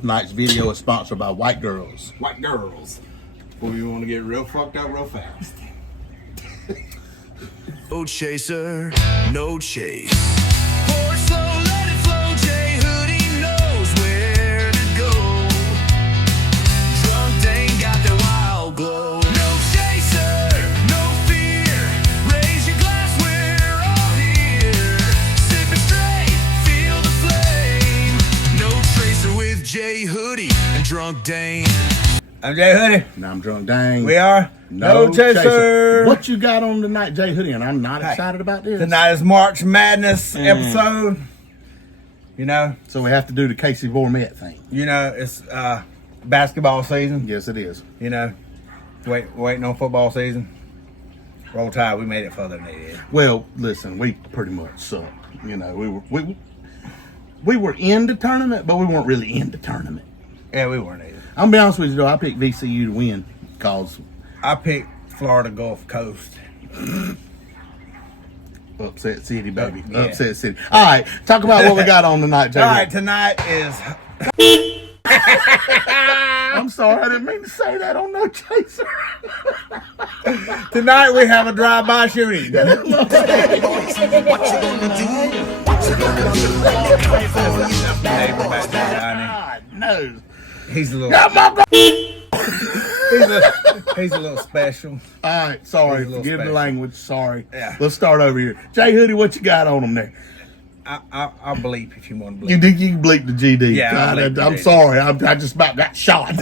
Tonight's video is sponsored by White Girls. White girls. Well, we want to get real fucked up real fast. No chaser, no chase. Pour it slow, let it flow. Jay Hoodie knows where to go. Drunk Dane got that wild glow. No chaser, no fear. Raise your glass, we're all here. Sip it straight, feel the flame. No chaser with Jay Hoodie and Drunk Dane. I'm Jay Hoodie. And I'm Drunk Dane. We are No Chaser. What you got on tonight, Jay Hoodie? And I'm not excited about this. Tonight is March Madness episode. You know. So we have to do the Casey Vormet thing. You know, it's basketball season. Yes, it is. You know, waiting on football season. Roll Tide, we made it further than they did. Well, listen, we pretty much sucked. You know, we were in the tournament, but we weren't really in the tournament. Yeah, we weren't either. I'm gonna be honest with you though, I picked VCU to win because I picked Florida Gulf Coast. Upset City, baby. Yeah. Upset City. All right, talk about what we got on tonight, Jay. All right, tonight is. I'm sorry, I didn't mean to say that on No Chaser. Tonight we have a drive-by shooting. What you gonna do? What you gonna do? Neighbor back there, Johnny. God knows. He's a little. He's a little special. All right, sorry. He's a little Forgive the special. language. Sorry. Yeah. Let's start over here. Jay Hoodie, what you got on them there? I'll bleep if you want to bleep. You think you can bleep the GD? Yeah, I'll God, bleep the I'm GD. sorry. I just about got shot.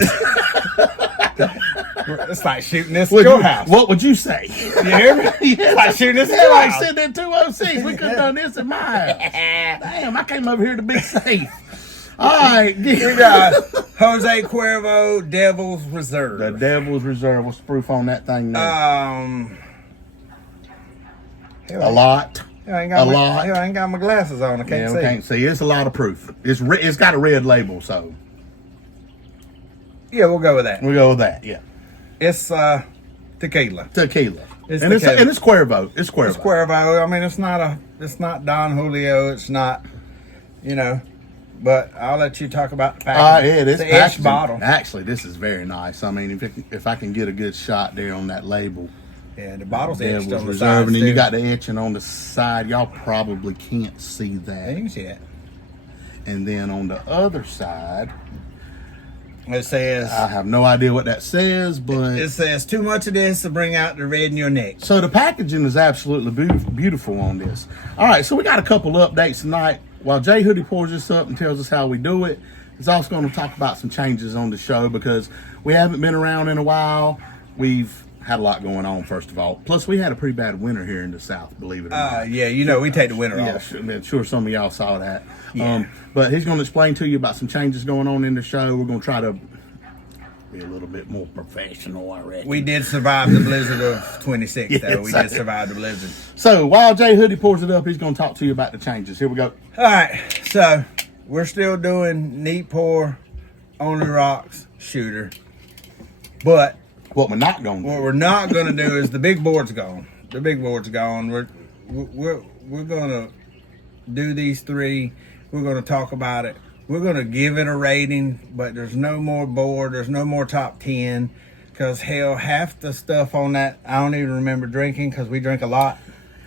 It's like shooting this at your house. What would you say? You hear me? It's like shooting this at Yeah, your like house. sitting at 206. We could have done this at my house. Damn, I came over here to be safe. All right. We got Jose Cuervo, Devil's Reserve. The Devil's Reserve. What's the proof on that thing now? A lot. I ain't got A lot. I ain't got my glasses on. I can't Yeah, see. we can't see. It's a lot of proof. It's got a red label, so Yeah, we'll go with that. we'll go with that. Yeah. It's tequila. Tequila. It's and tequila. it's Cuervo. It's Cuervo. It's Cuervo. I mean, it's not Don Julio. It's not, you know. But I'll let you talk about the package. Yeah, this the packaging- etched bottle. Actually, this is very nice. I mean, if I can get a good shot there on that label. Yeah, the bottle's Devil's etched on the Reserve, side. and then you got the etching on the side. Y'all probably can't see You that. can see it. And then on the other side, It says I have no idea what that says, but it says too much of this to bring out the red in your neck. so the packaging is absolutely beautiful on this. All right, so we got a couple updates tonight. While Jay Hoodie pours this up and tells us how we do it, he's also going to talk about some changes on the show because we haven't been around in a while. We've had a lot going on, first of all. Plus, we had a pretty bad winter here in the South, believe it or not. Yeah, you know, we take the winter Yeah, off. sure some of y'all saw that. Yeah. But he's going to explain to you about some changes going on in the show. We're going to try to be a little bit more professional, I reckon. We did survive the blizzard of 26, though. Yes, We I did did. survive the blizzard. So while Jay Hoodie pours it up, he's going to talk to you about the changes. Here we go. All right, so we're still doing neat pour on the rocks shooter, but What we're not going to what do. we're not going to do is the big board's gone. The big board's gone. We're going to do these three. We're going to talk about it. We're going to give it a rating, but there's no more board. There's no more top 10 because hell, half the stuff on that I don't even remember drinking because we drink a lot.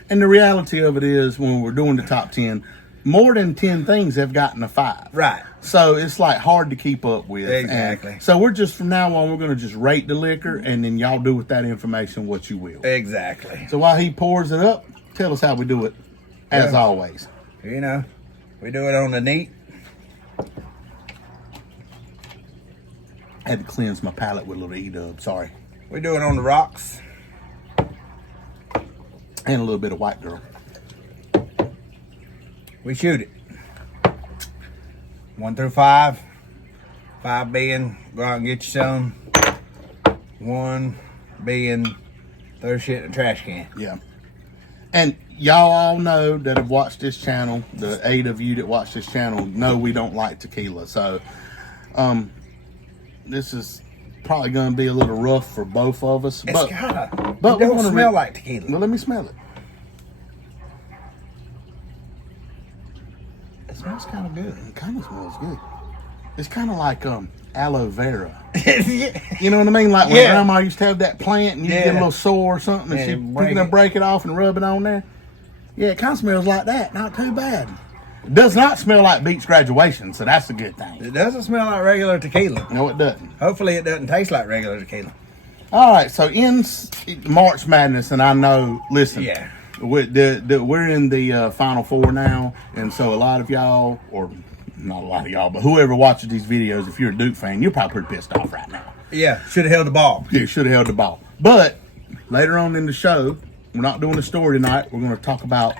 And the reality of it is, when we're doing the top 10, more than 10 things have gotten a 5. Right. So it's like hard to keep up with. Exactly. And so we're just, from now on, we're going to just rate the liquor, and then y'all do with that information what you will. Exactly. So while he pours it up, tell us how we do it, as Yeah. always. You know, we do it on the neat. I had to cleanse my palate with a little E-dub, sorry. We do it on the rocks. And a little bit of White Girl. We shoot it. 1 through 5. 5 being, go out and get you some. 1 being, throw shit in a trash can. Yeah. And y'all all know that have watched this channel, the 8 of you that watch this channel know we don't like tequila. So, this is probably going to be a little rough for both of us. It's but gotta, but it we don't wanna smell like tequila. Well, let me smell it. It smells kind of good. It kind of smells good. It's kind of like aloe vera. Yeah. You know what I mean? Like when Yeah. Grandma used to have that plant and you get a Yeah. little sore or something, and Yeah, she break pick it up, it. break it off, and rub it on there. Yeah, it kind of smells like that. Not too bad. It does not smell like Beach Graduation, so that's a good thing. It doesn't smell like regular tequila. No, it doesn't. Hopefully, it doesn't taste like regular tequila. All right, so in March Madness, and I know, listen, Yeah. we're in the Final Four now, and so a lot of y'all, or not a lot of y'all, but whoever watches these videos, if you're a Duke fan, you're probably pretty pissed off right now. Yeah, should have held the ball. You should have held the ball. But later on in the show, we're not doing a story tonight. We're going to talk about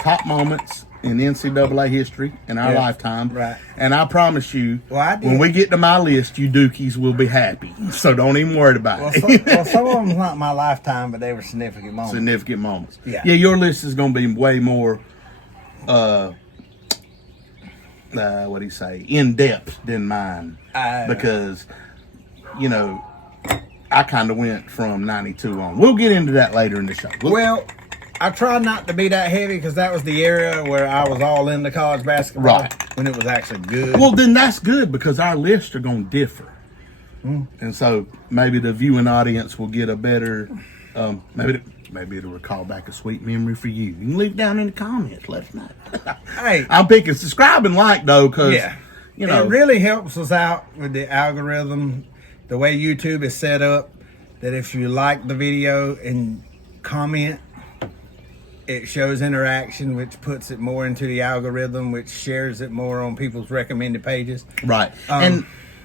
top moments in NCAA history in our Yeah, lifetime. right. And I promise you, Well, I did. when we get to my list, you Dukies will be happy. So don't even worry about Well, it. some of them not my lifetime, but they were significant moments. Significant moments. Yeah. Yeah, your list is going to be way more, what do you say, in depth than mine. Because, you know, I kind of went from 92 on. We'll get into that later in the show. Well, I tried not to be that heavy because that was the area where I was all into college basketball. Right. When it was actually good. Well, then that's good because our lists are going to differ. And so maybe the viewing audience will get a better, maybe it'll recall back a sweet memory for you. You can leave it down in the comments. Let us know. Hey. I'm picking subscribe and like, though, because, Yeah. you know. It really helps us out with the algorithm, the way YouTube is set up, that if you like the video and comment, it shows interaction, which puts it more into the algorithm, which shares it more on people's recommended pages. Right.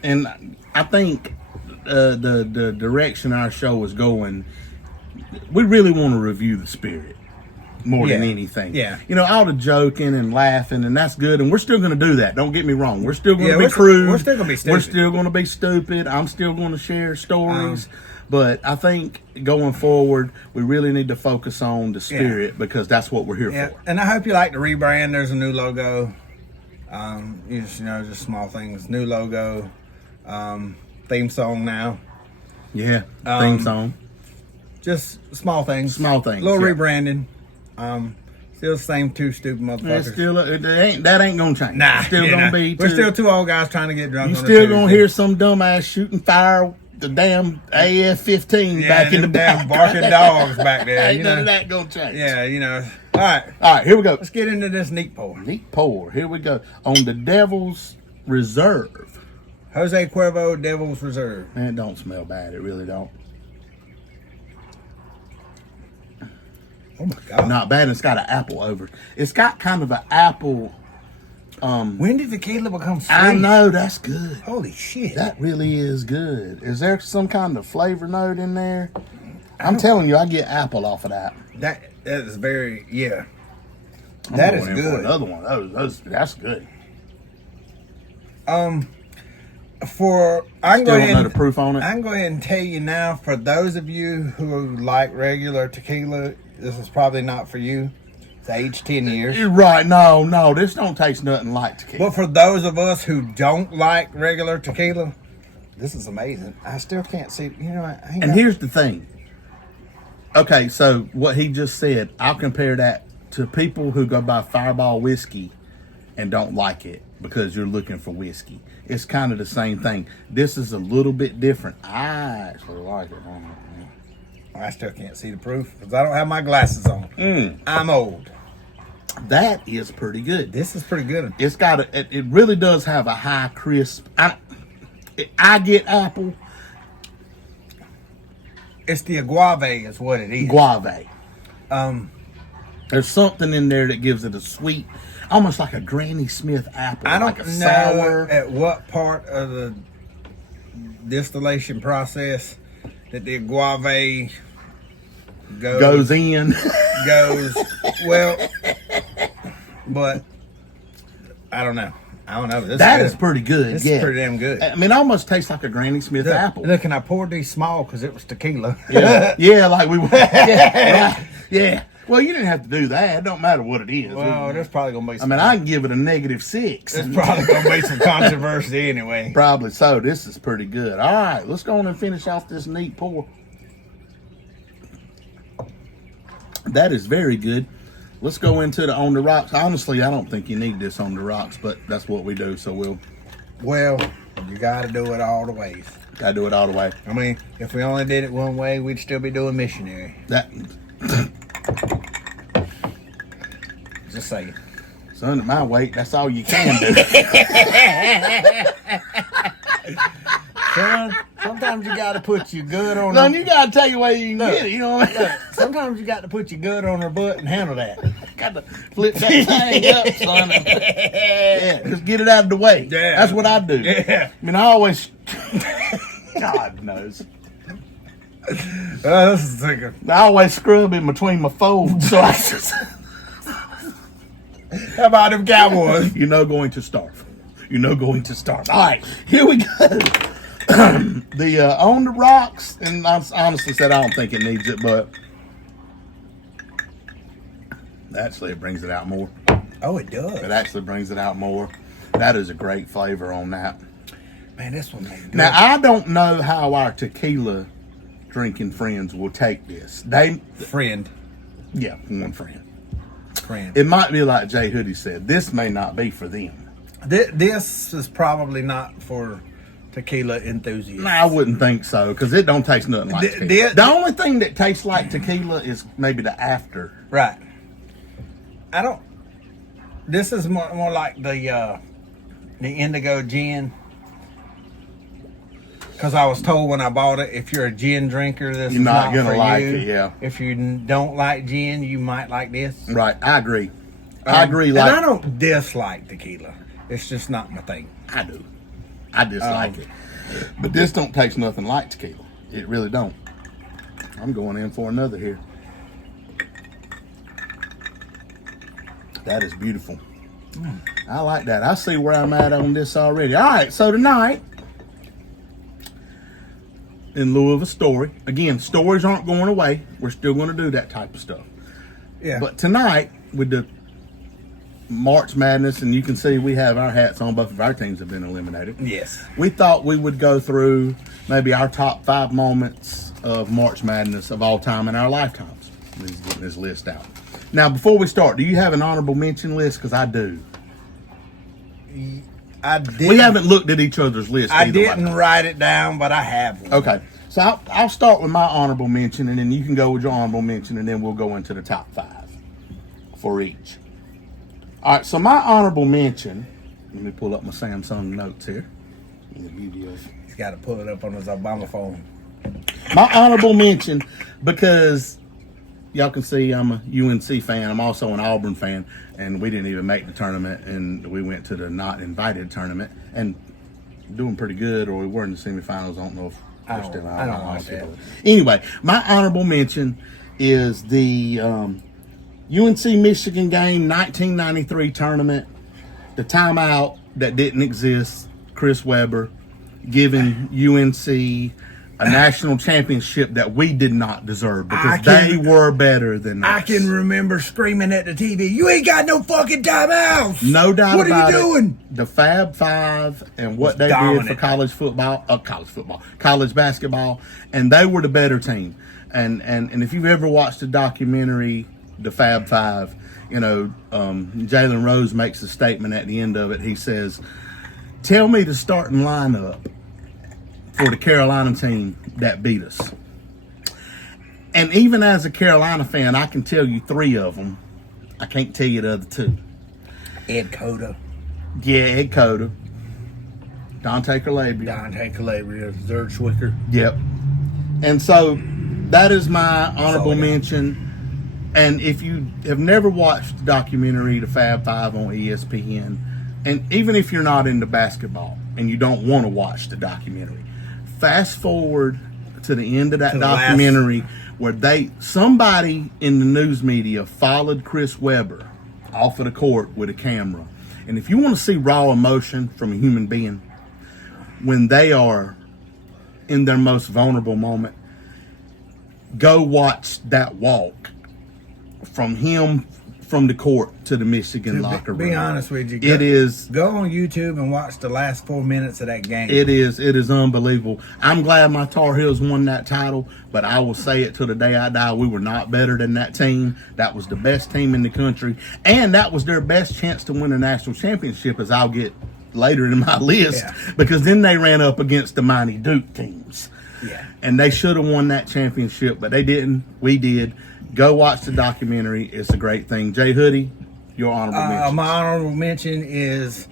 And I think the direction our show is going, we really want to review the spirit more than Yeah. anything. Yeah. You know, all the joking and laughing, and that's good, and we're still going to do that. Don't get me wrong. We're still going Yeah, to be we're crude. we're still gonna be stupid. We're still going to be stupid. I'm still going to share stories. But I think going forward, we really need to focus on the spirit because that's what we're here Yeah, for. and I hope you like the rebrand. There's a new logo. Just small things. New logo. Theme song now. Yeah. Theme song. Just small things. Small things, Little yeah. rebranding. Still the same two stupid motherfuckers. It's still, that ain't going to change. Nah, It's still yeah, going to nah. be. We're still two old guys trying to get drunk. You on a still gonna Tuesday. hear some dumbass shooting fire the damn AF-15 back in the damn back. barking dogs back there. Ain't you none know? of that gonna change. Yeah. All right, All right, here we go. let's get into this neat pour. Neat pour. Here we go. On the Devil's Reserve. Jose Cuervo, Devil's Reserve. Man, it don't smell bad. It really don't. Oh my God. Not bad. It's got an apple over it. It's got kind of an apple. When did tequila become sweet? I know, that's good. Holy shit. That really is good. Is there some kind of flavor note in there? I'm telling you, I get apple off of that. That is very, yeah. I'm That is going in for good. another one. That's good. I'm Still going don't know the ahead. proof on it. I'm going ahead and tell you now. For those of you who like regular tequila, this is probably not for you. It's aged 10 years. You're right. No, this don't taste nothing like tequila. But for those of us who don't like regular tequila, this is amazing. I still can't see. You know, And here's the thing. Okay, so what he just said, I'll compare that to people who go buy Fireball whiskey and don't like it because you're looking for whiskey. It's kind of the same thing. This is a little bit different. I actually like it. I still can't see the proof because I don't have my glasses on. I'm old. That is pretty good. This is pretty good. It's got it really does have a high crisp. I get apple It's the agave is what it is. guave. Um, There's something in there that gives it a sweet, almost like a Granny Smith apple. I don't like a know sour. at what part of the distillation process that the agave Goes in. goes well, but I don't know. This That good. is pretty good. This yeah. is pretty damn good. I mean, it almost tastes like a Granny Smith apple. Look, and I poured these small because it was tequila. Yeah, yeah, like we. Yeah, right. Yeah. Well, you didn't have to do that. It don't matter what it is. Well, there's probably gonna be. I Some, mean, I can give it a -6. There's probably gonna be some controversy anyway. Probably so. This is pretty good. All right, let's go on and finish off this neat pour. That is very good. Let's go into the On the Rocks. Honestly, I don't think you need this On the Rocks, but that's what we do, so we'll Well, you got to do it all the ways. Gotta do it all the way. I mean, if we only did it one way, we'd still be doing missionary. That Just saying. son, at my weight, that's all you can do. Son, sometimes you got to put your good on Son, her. you gotta tell you where you can get it. You know what I mean? Sometimes you got to put your good on her butt and handle that. Got to flip that thing up, son. Yeah, just get it out of the way. Yeah. That's what I do. Yeah. I mean, I always. God knows. This is thinking. I always scrub in between my folds, so I just. How about them Cowboys? You're no going to starve. You're no going to starve. All right, here we go. The On the Rocks, and I honestly said I don't think it needs it, but actually it brings it out more. Oh, it does. It actually brings it out more. That is a great flavor on that. Man, this one made good. Now, I don't know how our tequila drinking friends will take this. Friend. One friend. Friend. It might be like Jay Hoodie said, this may not be for them. This is probably not for tequila enthusiasts. No, I wouldn't think so, because it don't taste nothing like tequila. The only thing that tastes like tequila is maybe the after. Right. I don't. This is more like the indigo gin. Because I was told when I bought it, if you're a gin drinker, this You're is not not gonna for like you. it, yeah. If you don't like gin, you might like this. Right, I agree. I agree. And Like I don't dislike tequila. It's just not my thing. I do. I dislike it. But this don't taste nothing like tequila. It really don't. I'm going in for another here. That is beautiful. I like that. I see where I'm at on this already. All right, so tonight, in lieu of a story, again, stories aren't going away. We're still going to do that type of stuff. Yeah. But tonight, with the March Madness, and you can see we have our hats on. Both of our teams have been eliminated. Yes. We thought we would go through maybe our top 5 moments of March Madness of all time in our lifetimes. He's getting his list out. Now, before we start, do you have an honorable mention list? Because I do. I did. We haven't looked at each other's list. I either way. didn't write it down, but I have one. Okay. So I'll start with my honorable mention, and then you can go with your honorable mention, and then we'll go into the top 5 for each. All right, so my honorable mention, let me pull up my Samsung notes here. The beauty of He's got to pull it up on his Obama phone. my honorable mention, because y'all can see I'm a UNC fan. I'm also an Auburn fan, and we didn't even make the tournament, and we went to the not invited tournament, and doing pretty good, or we were in the semifinals. I don't know if we're still out. I don't like that. Anyway, my honorable mention is the UNC Michigan game, 1993 tournament, the timeout that didn't exist, Chris Webber giving UNC a national championship that we did not deserve because they were better than us. I can remember screaming at the TV, "You ain't got no fucking timeouts!" No doubt what about it. What are you doing? The Fab Five and what they dominant. did for college basketball, and they were the better team. And if you've ever watched the documentary, The Fab Five, Jalen Rose makes a statement at the end of it. He says, "Tell me the starting lineup for the Carolina team that beat us." And even as a Carolina fan, I can tell you 3 of them. I can't tell you the other 2. Ed Cota, Yeah, Ed Cota, Dante Calabria. Dante Calabria, Zerd Schwicker. Yep. And so that is my honorable all I got. mention. And if you have never watched the documentary, The Fab Five on ESPN, and even if you're not into basketball and you don't want to watch the documentary, fast forward to the end of that To the last- documentary where somebody in the news media followed Chris Webber off of the court with a camera. And if you want to see raw emotion from a human being when they are in their most vulnerable moment, go watch that walk from him from the court to the Michigan locker room. Be honest with you. It is Go on YouTube and watch the last 4 minutes of that game. It is unbelievable. I'm glad my Tar Heels won that title, but I will say it till the day I die, we were not better than that team. That was the best team in the country, and that was their best chance to win a national championship, as I'll get later in my list Yeah. because then they ran up against the mighty Duke teams. Yeah. And they should have won that championship, but they didn't. We did. Go watch the documentary. It's a great thing. Jay Hoodie, your honorable mention. My honorable mention is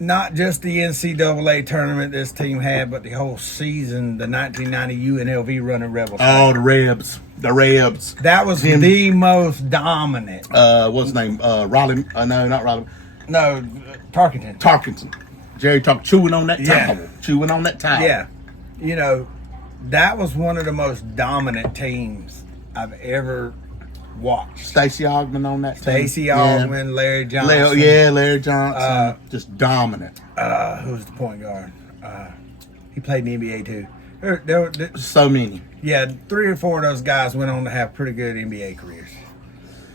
not just the NCAA tournament this team had, but the whole season, the 1990 UNLV running Rebels. Oh, the Rebs. The Rebs. That was Jim- the most dominant. What's his name? Raleigh. No, not Raleigh. No, Tarkenton. Tarkenton. Jerry chewing on that Yeah. towel. Chewing on that towel. Yeah. You know, that was one of the most dominant teams I've ever watched. Stacey Augman on that team. Stacey Yeah. Augman, Larry Johnson. Larry Johnson. Just dominant. Who's the point guard? He played in the NBA too. There, So many. yeah, 3 or 4 of those guys went on to have pretty good NBA careers.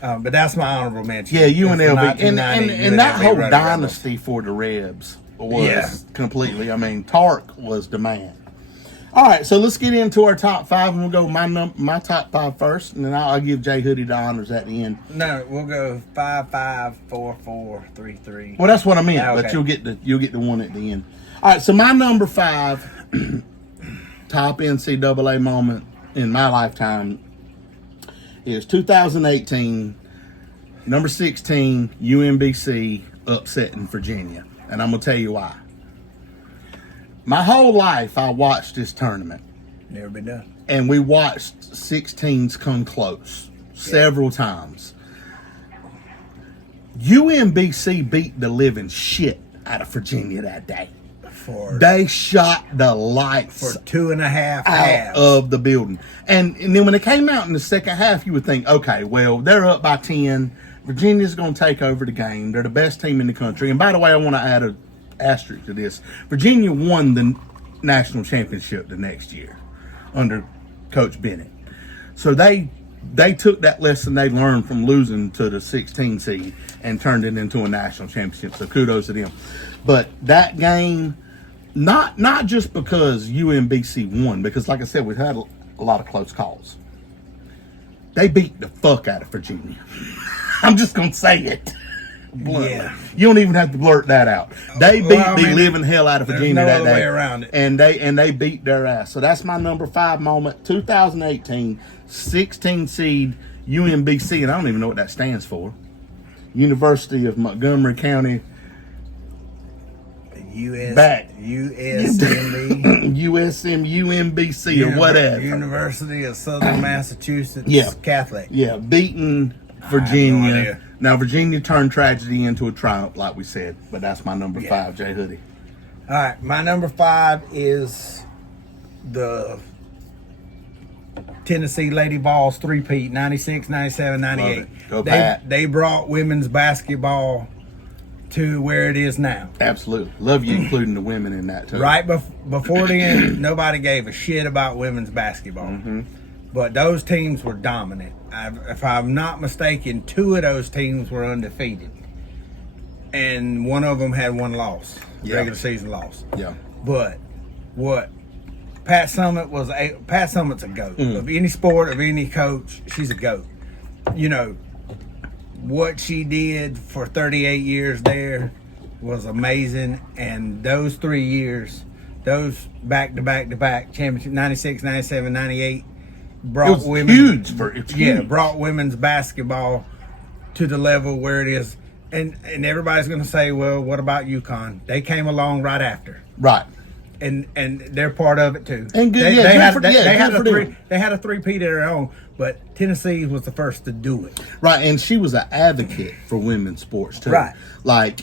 But that's my honorable mention. Yeah, It's the UNLV. 1990 And that UNLV whole running dynasty for the Rebs was Yeah. completely, I mean, Tark was the man. All right, so let's get into our top 5, and we'll go my top 5 first, and then I'll give Jay Hoodie the honors at the end. Rebels. No, we'll go 5-5, 4-4, 3-3. Well, that's what I meant, Ah, but okay. you'll get the one at the end. All right, so my number 5 top NCAA moment in my lifetime is 2018, number 16, UMBC upsetting Virginia, and I'm gonna tell you why. My whole life, I watched this tournament, Never been done. and we watched 16s come close several times. UMBC beat the living shit out of Virginia that day. For They shot the lights 2.5 out halves. of the building. And then when it came out in the second half, you would think, okay, well, they're up by 10. Virginia's going to take over the game. They're the best team in the country. And by the way, I want to add an asterisk to this. Virginia won the national championship the next year under Coach Bennett. So they took that lesson they learned from losing to the 16 seed and turned it into a national championship. So kudos to them. But that game, not just because UMBC won, because like I said, we've had a lot of close calls. They beat the fuck out of Virginia. I'm just gonna say it. Bluntly. Yeah. You don't even have to blurt that out. They beat Well, I the mean, living hell out of there's Virginia no that other day. way around it. And they beat their ass. So that's my number 5 moment. 2018, 16 seed UMBC, and I don't even know what that stands for. University of Montgomery County. Back. USMB. USM, UMBC, or whatever. University of Southern Massachusetts. Yeah. Catholic. Yeah, beating no Virginia. idea. Now, Virginia turned tragedy into a triumph, like we said. But that's my number Yeah. 5, Jay Hoodie. All right, my number 5 is the Tennessee Lady Vols three-peat, 96, 97, 98. Love it. Go Pat. They brought women's basketball to where it is now. Absolutely. Love you including the women in that, too. Right before then, nobody gave a shit about women's basketball. Mm-hmm. But those teams were dominant. If I'm not mistaken, 2 of those teams were undefeated. And one of them had 1 loss, Yeah. regular season loss. Yeah. But what Pat Summitt's a GOAT. Mm. Of any sport, of any coach, she's a GOAT. You know, what she did for 38 years there was amazing. And those 3 years, those back-to-back championship, 96, 97, 98, brought It was huge. Huge. brought women's basketball to the level where it is. And everybody's going to say, well, what about UConn? They came along right after. Right. And they're part of it too. And good- they, yeah, they good had for- they, yeah, they good had for a them. they had a three-peat of their own, but Tennessee was the first to do it. Right, and she was an advocate for women's sports, too. Right. Like,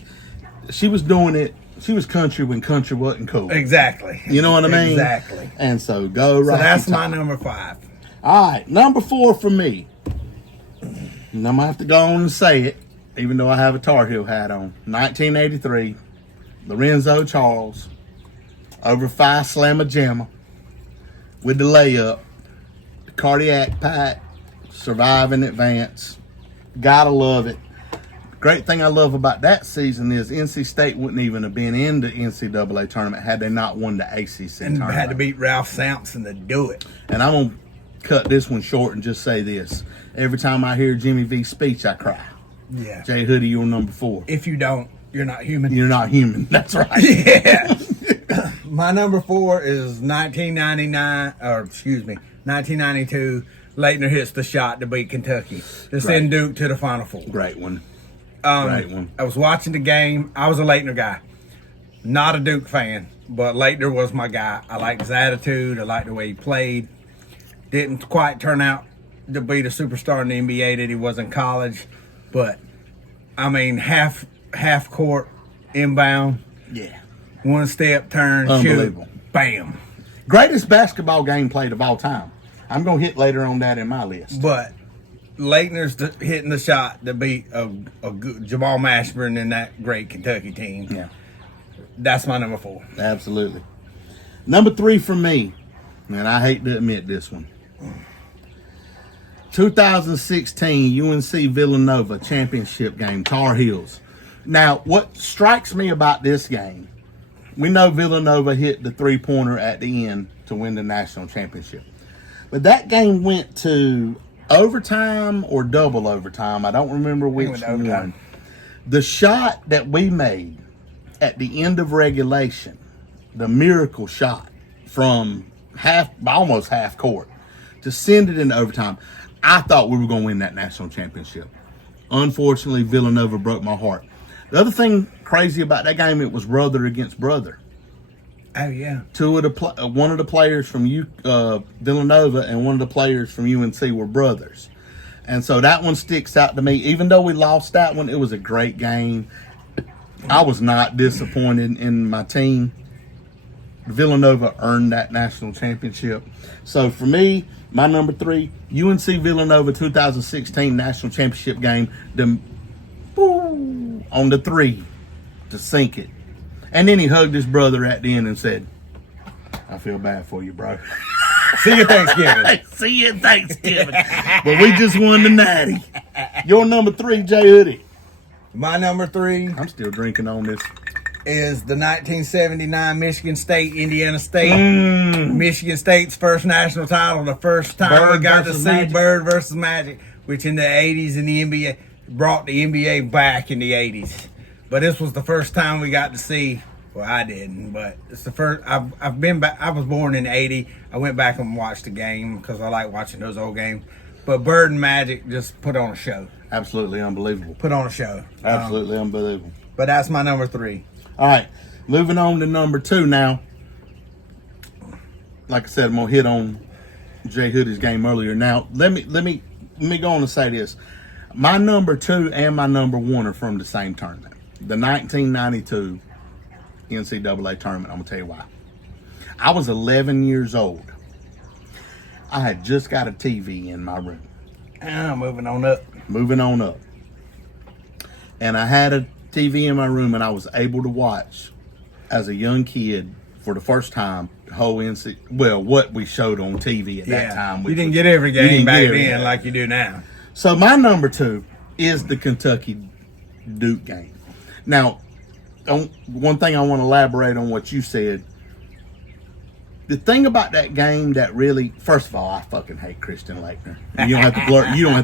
she was doing it. She was country when country wasn't cool. Exactly. You know what I mean? Exactly. And so, go right. So that's my number 5. All right, number 4 for me. And I'm going to have to go on and say it, even though I have a Tar Heel hat on. 1983, Lorenzo Charles over Phi Slamma Jamma with the layup, the cardiac pack, survive in advance. Gotta love it. Great thing I love about that season is NC State wouldn't even have been in the NCAA tournament had they not won the ACC And tournament. had to beat Ralph Sampson to do it. And I'm going to cut this one short and just say this. Every time I hear Jimmy V's speech, I cry. Yeah. Jay Hoodie, you're number 4. If you don't, You're not human. You're not human. That's right. Yeah. My number 4 is 1992. Leitner hits the shot to beat Kentucky to send Duke to the Final Four. Great one. Great one. I was watching the game. I was a Leitner guy, not a Duke fan, but Leitner was my guy. I liked his attitude. I liked the way he played. Didn't quite turn out to be the superstar in the NBA that he was in college, but I mean, half court inbound, Yeah. one step turn, Unbelievable. shoot, bam. Greatest basketball game played of all time. I'm going to hit later on that in my list. But Leitner's hitting the shot to beat a good Jamal Mashburn and that great Kentucky team. Yeah. That's my number 4. Absolutely. Number 3 for me, and I hate to admit this one. 2016 UNC Villanova championship game, Tar Heels. Now, what strikes me about this game, we know Villanova hit the three-pointer at the end to win the national championship. But that game went to overtime or double overtime. I don't remember which went to overtime. one. The shot that we made at the end of regulation, the miracle shot from almost half court to send it into overtime, I thought we were going to win that national championship. Unfortunately, Villanova broke my heart. The other thing crazy about that game, it was brother against brother. Oh yeah. One of the players from Villanova and one of the players from UNC were brothers. And so that one sticks out to me. Even though we lost that one, it was a great game. I was not disappointed in my team. Villanova earned that national championship. So for me, my number 3, UNC Villanova 2016 national championship game, on the 3 to sink it. And then he hugged his brother at the end and said, I feel bad for you, bro. See you Thanksgiving. See you at Thanksgiving. But we just won the natty. Your number 3, Jay Hoodie. My number 3 I'm still drinking on this. is the 1979 Michigan State, Indiana State. Michigan State's first national title, the first time Bird we got to versus see Magic. Bird versus Magic, which in the 80s in the NBA brought the NBA back in the 80s. But this was the first time we got to see. Well, I didn't, but it's the first. I've been back. I was born in '80. I went back and watched the game because I like watching those old games. But Bird and Magic just put on a show. Absolutely unbelievable. Put on a show. Absolutely unbelievable. But that's my number 3. All right, moving on to number 2 now. Like I said, I'm gonna hit on Jay Hoodie's game earlier. Now, let me go on and say this: my number 2 and my number 1 are from the same tournament, the 1992 NCAA tournament. I'm gonna tell you why. I was 11 years old. I had just got a TV in my room. Moving on up. Moving on up. And I had a TV in my room, and I was able to watch, as a young kid, for the first time, the whole what we showed on TV at that time. You didn't get every game back then game. like you do now. So my number 2 is the Kentucky Duke game. Now, one thing I want to elaborate on what you said. The thing about that game that really, first of all, I fucking hate Christian Leitner. And you don't have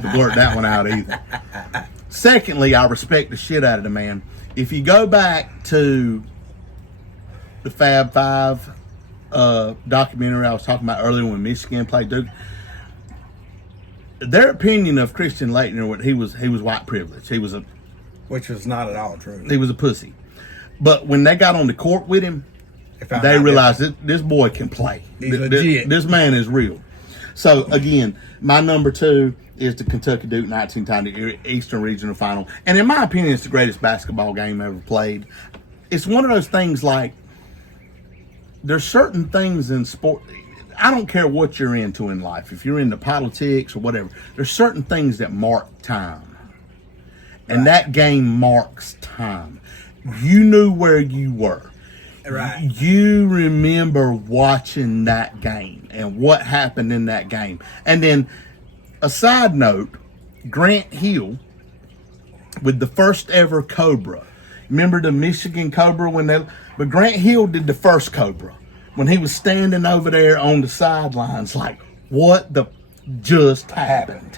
to blurt that one out either. Secondly, I respect the shit out of the man. If you go back to the Fab Five documentary I was talking about earlier when Michigan played Duke, their opinion of Christian Leitner, he was white privilege. Which was not at all true. He was a pussy. But when they got on the court with him, they realized that this boy can play. He's legit. This man is real. So, again, my number 2 is the Kentucky Duke 1990 Eastern Regional Final. And in my opinion, it's the greatest basketball game ever played. It's one of those things like, there's certain things in sport. I don't care what you're into in life. If you're into politics or whatever, there's certain things that mark time. And that game marks time. You knew where you were. Right. You remember watching that game and what happened in that game. And then, a side note, Grant Hill with the first ever Cobra. Remember the Michigan Cobra but Grant Hill did the first Cobra when he was standing over there on the sidelines like, what the just happened?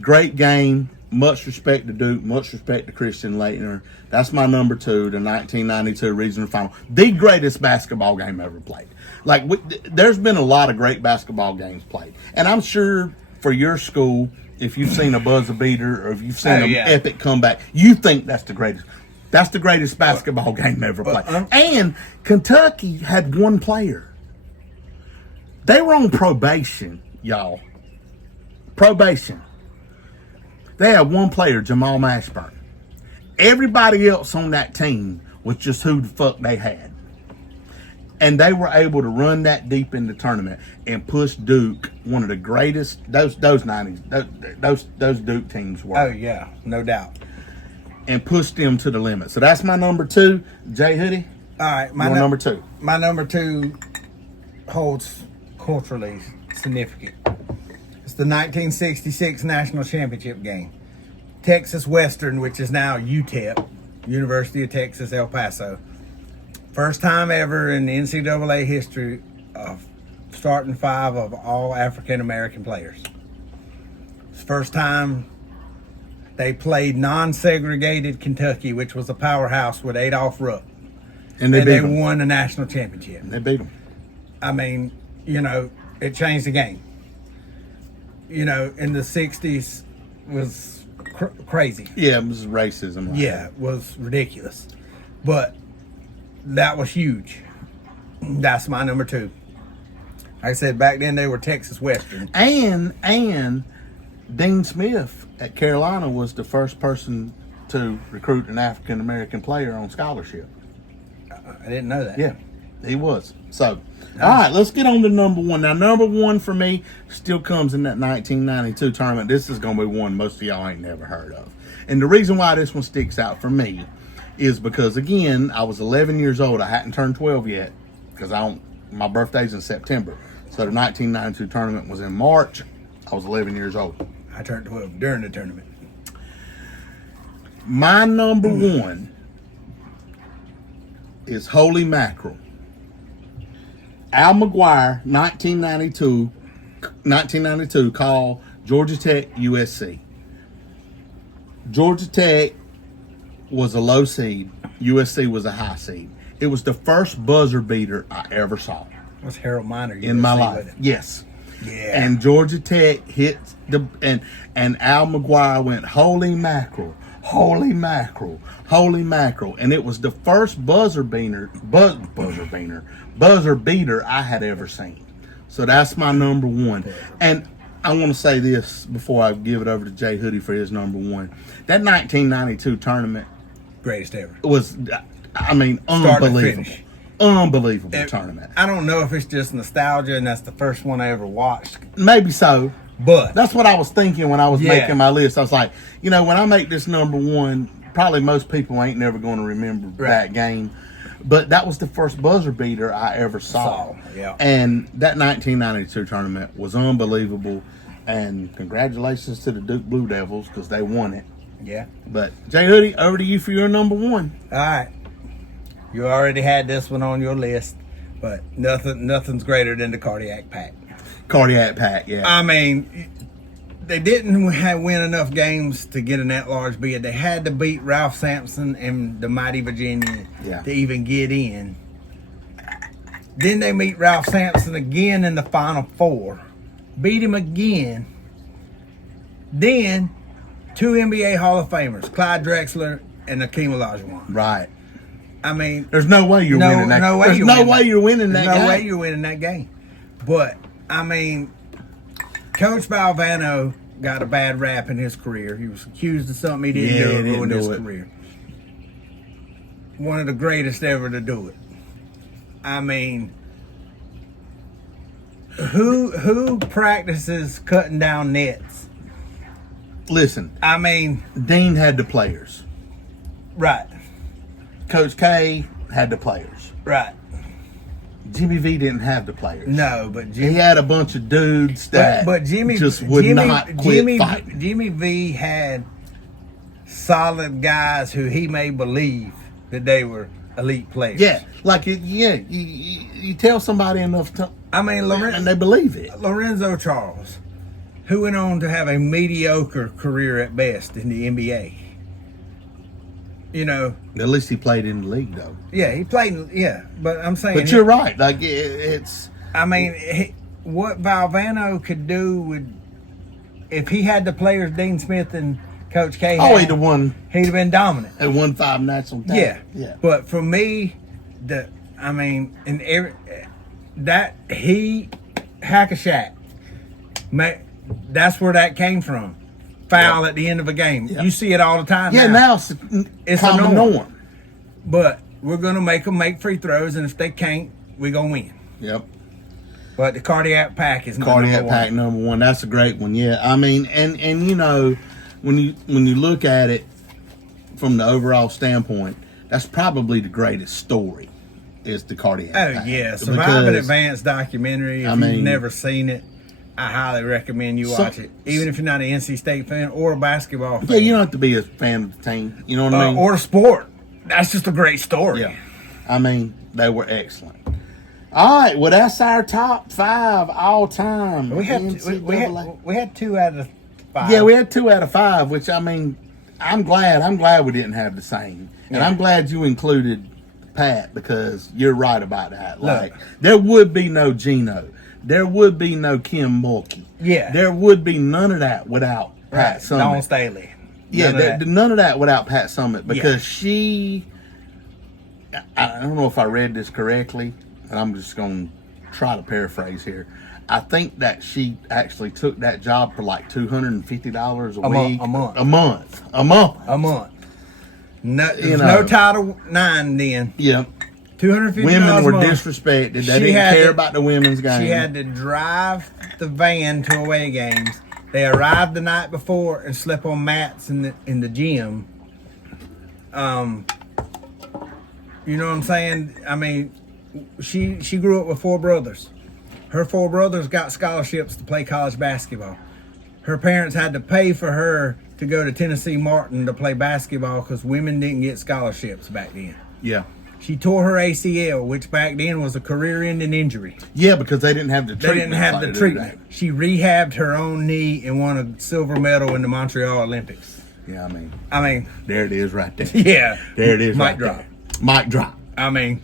Great game. much respect to Duke, much respect to Christian Laettner. That's my number 2, the 1992 regional final. The greatest basketball game ever played. Like, there's been a lot of great basketball games played. And I'm sure for your school, if you've seen a buzzer beater or if you've seen an epic comeback, you think that's the greatest. That's the greatest basketball game ever played. And Kentucky had one player. They were on probation, y'all. Probation. They had one player, Jamal Mashburn. Everybody else on that team was just who the fuck they had. And they were able to run that deep in the tournament and push Duke, one of the greatest, those 90s, those Duke teams were. Oh, yeah, no doubt. And push them to the limit. So that's my number 2. Jay Hoodie, All right, your number 2. My number 2 holds culturally significant. It's the 1966 National Championship game. Texas Western, which is now UTEP, University of Texas, El Paso. First time ever in the NCAA history of starting 5 of all African-American players. It's the first time they played non-segregated Kentucky, which was a powerhouse with Adolph Rupp. And they won the national championship. They beat them. I mean, it changed the game. In the 60s was crazy. Yeah, it was racism. Right? Yeah, it was ridiculous. But that was huge. That's my number 2. Like I said, back then they were Texas Western. And Dean Smith at Carolina was the first person to recruit an African American player on scholarship. I didn't know that. Yeah, he was. So, all right, let's get on to number 1. Now, number 1 for me still comes in that 1992 tournament. This is going to be one most of y'all ain't never heard of. And the reason why this one sticks out for me is because, again, I was 11 years old. I hadn't turned 12 yet because my birthday's in September. So the 1992 tournament was in March. I was 11 years old. I turned 12 during the tournament. My number 1 is Holy Mackerel. Al McGuire, 1992 call Georgia Tech USC. Georgia Tech was a low seed. USC was a high seed. It was the first buzzer beater I ever saw. Was Harold Miner in my life? Yes. Yeah. And Georgia Tech hit and Al McGuire went, holy mackerel, holy mackerel, holy mackerel. And it was the first buzzer beater I had ever seen. So that's my number 1. And I want to say this before I give it over to Jay Hoodie for his number 1. That 1992 tournament greatest ever. Was, unbelievable. Unbelievable tournament. I don't know if it's just nostalgia and that's the first one I ever watched. Maybe so. But that's what I was thinking when I was making my list. I was like, when I make this number 1, probably most people ain't never going to remember that game. But that was the first buzzer beater I ever saw. Yeah. And that 1992 tournament was unbelievable. And congratulations to the Duke Blue Devils because they won it. Yeah. But Jay Hoodie, over to you for your number 1. All right. You already had this one on your list, but nothing's greater than the Cardiac Pack. Cardiac Pack, yeah. I mean, they didn't win enough games to get an at-large bid. They had to beat Ralph Sampson and the mighty Virginia to even get in. Then they meet Ralph Sampson again in the Final Four. Beat him again. Then 2 NBA Hall of Famers, Clyde Drexler and Akeem Olajuwon. Right. I mean, there's no way you're winning that. There's no way you're winning that game. No way you're winning that game. But I mean, Coach Valvano got a bad rap in his career. He was accused of something he didn't do and ruined his career. One of the greatest ever to do it. I mean, who practices cutting down nets? Listen, I mean, Dean had the players. Right. Coach K had the players. Right. Jimmy V didn't have the players. No, but he had a bunch of dudes that Jimmy just would not quit fighting. Jimmy V had solid guys who he made believe that they were elite players. Yeah, like you tell somebody enough time. I mean, and they believe it. Lorenzo Charles, who went on to have a mediocre career at best in the NBA. You know, At least he played in the league, though. yeah, he played. Yeah, but I'm saying, But you're right. Like it's. I mean, what Valvano could do with if he had the players Dean Smith and Coach K. Oh, had, he'd have won. he'd have been dominant. Had won 5 national titles. Yeah, Yeah. But for me, in every that he Hackashack, that's where that came from. Foul at the end of a game. Yeah. You see it all the time. Yeah, now it's It's common a norm. norm. But we're gonna make them make free throws, and if they can't, we're gonna win. Yep. But the cardiac pack is my Cardiac number pack one. number 1. That's a great one. Yeah. I mean, and you know, when you look at it from the overall standpoint, that's probably the greatest story. Is the cardiac Oh pack. yeah, Surviving Because- Advanced documentary. If I mean- you've never seen it, I highly recommend you So- watch it. Even if you're not an NC State fan or a basketball fan. Yeah, you don't have to be a fan of the team. You know what I mean? or sport. That's just a great story. Yeah. I mean, they were excellent. All right, well, that's our top 5 all time. We had NCAA. we had 2 out of 5. Yeah, we had 2 out of 5, which I mean, I'm glad we didn't have the same, and Yeah. I'm glad you included Pat because you're right about that. Look. Like, there would be no Gino, there would be no Kim Mulkey, Yeah. there would be none of that without Pat right. Summit. Dawn Staley. Yeah, None of that. none of that without Pat Summit because Yeah. she. I don't know if I read this correctly, and I'm just going to try to paraphrase here. I think that she actually took that job for like $250 a week, a month. a month. A month. No, You there's know. no Title IX then. Yeah, $250 women were a month. disrespected. They She didn't had care to- about the women's game. She had to drive the van to away games. They arrived the night before and slept on mats in the gym. You know what I'm saying? I mean, she grew up with 4 brothers. Her 4 brothers got scholarships to play college basketball. Her parents had to pay for her to go to Tennessee Martin to play basketball because women didn't get scholarships back then. Yeah, She tore her ACL, which back then was a career-ending injury. yeah, because they didn't have the They treatment. didn't have like the they do treatment. She rehabbed her own knee and won a silver medal in the Montreal Olympics. today. Yeah, I mean, there it is right there. yeah. There it is. Mic right drop. there. Mic drop. I mean,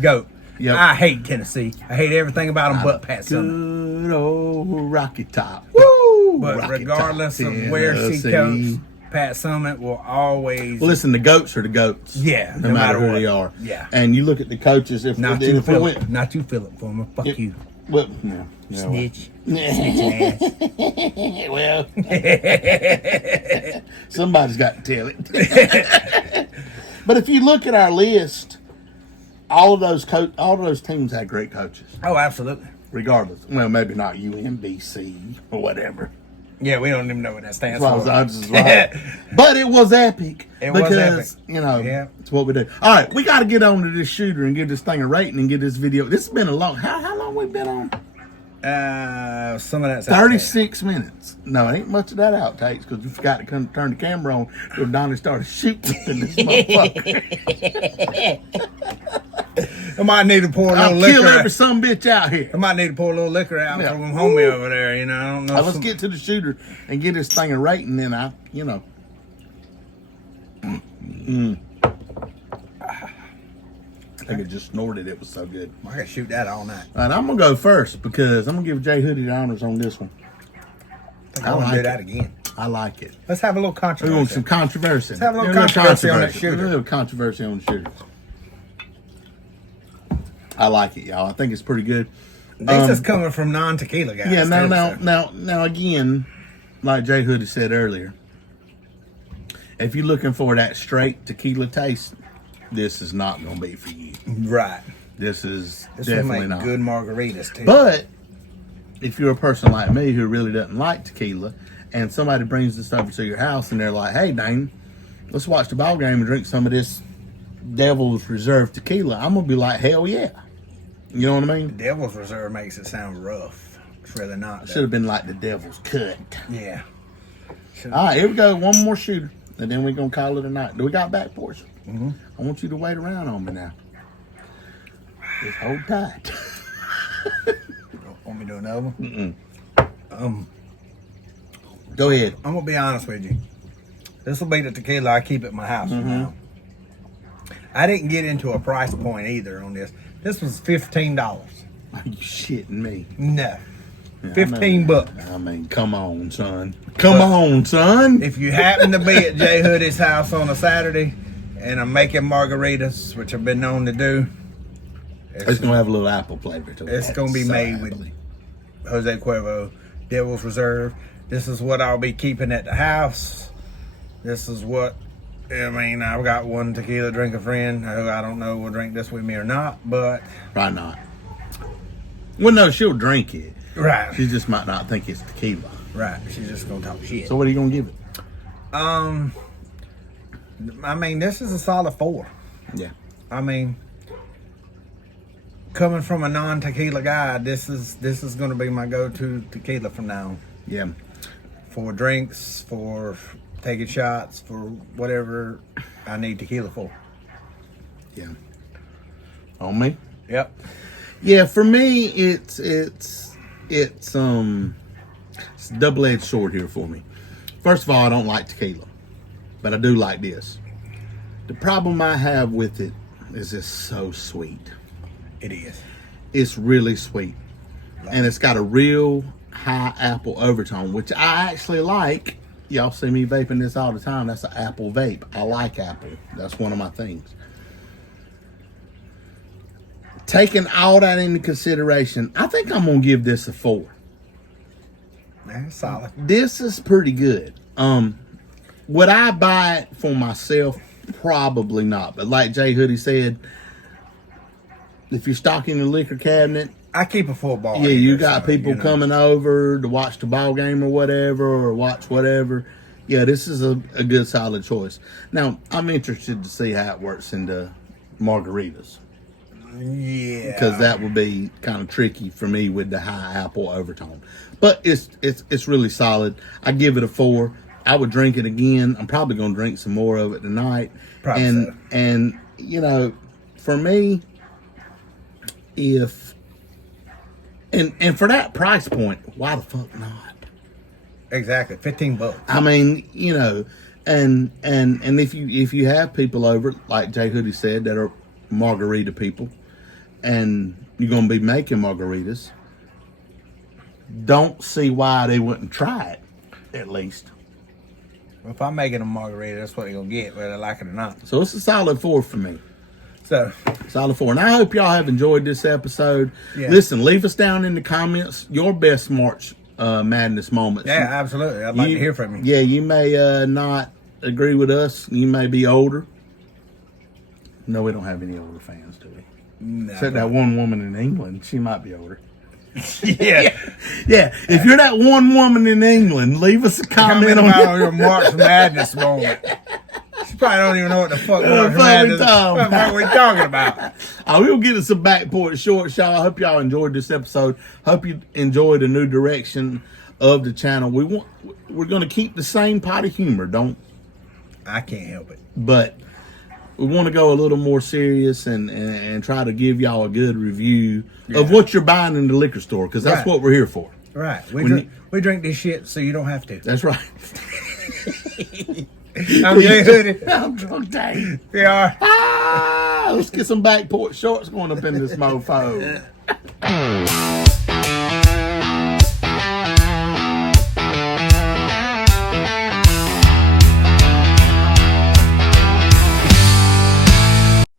GOAT. Yep. I hate Tennessee. I hate everything about them but Pat Summit. Good old Rocky Top. Woo! But Rocky regardless Top, of where she Tennessee. coached, Pat Summit will always. Well, listen, the goats are the goats. Yeah, no, no matter who matter they what. are. Yeah. And you look at the coaches. If not we, you, if we Philip. went, Not you, Philip. For me. Fuck you. well, no, no. Snitch. Snitching ass. Well, somebody's got to tell it. But if you look at our list, all of those teams had great coaches, Oh, absolutely. regardless. Well, maybe not UMBC or whatever. Yeah, we don't even know what that stands That's for. why I was right. But it was epic. It was because, epic. you know, Yeah. it's what we do. All right, we got to get on to this shooter and give this thing a rating and get this video. This has been a long, how long we been on? Some of that's 36 minutes. No, it ain't much of that outtakes because we forgot to turn the camera on till Donnie started shooting in this motherfucker. I might need to pour a little I'll liquor. kill every son bitch out here. I might need to pour a little liquor out Yeah. from homie over there. You know, I don't know. Let's get to the shooter and get this thing a rating, and I think it just snorted. It was so good. I can shoot that all night. All right, I'm gonna go first because I'm gonna give Jay Hoodie the honors on this one. I want to like do it. that again. I like it. Let's have a little We controversy. want some controversy. Let's have a little Yeah, controversy on that shooter. A little controversy on the shooter. I like it, y'all. I think it's pretty good. This is coming from non-tequila guys. Yeah, too, now again, like Jay Hoodie said earlier, if you're looking for that straight tequila taste, this is not gonna be for you. Right. This is This will definitely make not. good margaritas too. But if you're a person like me who really doesn't like tequila, and somebody brings this over to your house and they're like, "Hey, Dane, let's watch the ball game and drink some of this Devil's Reserve tequila," I'm gonna be like, "Hell yeah!" You know what I mean? Devil's Reserve makes it sound rough. It's really not. Should have been like the Devil's Cut. Yeah. All right, here we go. One more shooter, and then we're gonna call it a night. Do we got back portion? Mm-hmm. I want you to wait around on me now. Just hold tight. Want me to do another one? Go ahead. I'm gonna be honest with you. This will be the tequila I keep at my house from now. I didn't get into a price point either on this. This was $15. Are you shitting me? No, $15. I mean, come on, son. Come on, son. If you happen to be at Jay Hoodie's house on a Saturday, and I'm making margaritas, which I've been known to do, It's gonna have a little apple flavor to it. it's gonna be So made apple-y. with Jose Cuervo, Devil's Reserve. This is what I'll be keeping at the house. This is what, I mean, I've got one tequila drink a friend who I don't know will drink this with me or not, but. Right not. Well, no, she'll drink it. Right. She just might not think it's tequila. Right. She's just gonna talk shit. So what are you gonna give it? I mean, this is a solid 4. Yeah. I mean, coming from a non-tequila guy, this is going to be my go-to tequila from now on. Yeah. For drinks, for taking shots, for whatever I need tequila for. Yeah. On me? Yep. Yeah, for me, it's a double-edged sword here for me. First of all, I don't like tequila, but I do like this. The problem I have with it is it's so sweet. It is. It's really sweet, and it's got a real high apple overtone, which I actually like. Y'all see me vaping this all the time. That's an apple vape. I like apple. That's one of my things. Taking all that into consideration, I think I'm gonna give this a 4. That's solid. This is pretty good. Would I buy it for myself? Probably not. But like Jay Hoodie said, if you're stocking the liquor cabinet, I keep a full bar. yeah, here, you got so, people you know. coming over to watch the ball game or whatever, or watch whatever. Yeah, this is a good solid choice. Now, I'm interested to see how it works into margaritas, Yeah. because that would be kind of tricky for me with the high apple overtone. But it's really solid. I give it a 4. I would drink it again. I'm probably gonna drink some more of it tonight. Probably and so. and you know, for me, if and for that price point, why the fuck not? Exactly. $15. I mean, you know, and if you have people over, like Jay Hoodie said, that are margarita people, and you're gonna be making margaritas, don't see why they wouldn't try it, at least. If I'm making a margarita, that's what they're going to get, whether they like it or not. So it's a solid 4 for me. So, Solid 4. And I hope y'all have enjoyed this episode. Yeah. Listen, leave us down in the comments your best March Madness moments. yeah, absolutely. I'd like to hear from you. Yeah, you may not agree with us. You may be older. No, we don't have any older fans, do we? No. Except that one woman in England. She might be older. Yeah. Yeah, if you're that one woman in England, leave us a comment on your March Madness moment. She probably don't even know what the fuck March Madness is. What are we talking about? We'll get us some backport shorts, y'all. I hope y'all enjoyed this episode. Hope you enjoyed the new direction of the channel. We're going to keep the same pot of humor, I can't help it. but we want to go a little more serious and try to give y'all a good review of what you're buying in the liquor store, because that's Right. what we're here for. Right. When We drink this shit so you don't have to. That's right. I'm Jay Hoodie. I'm drunk, Dave. We are. Let's get some backport shorts going up in this mofo.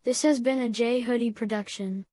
This has been a J Hoodie production.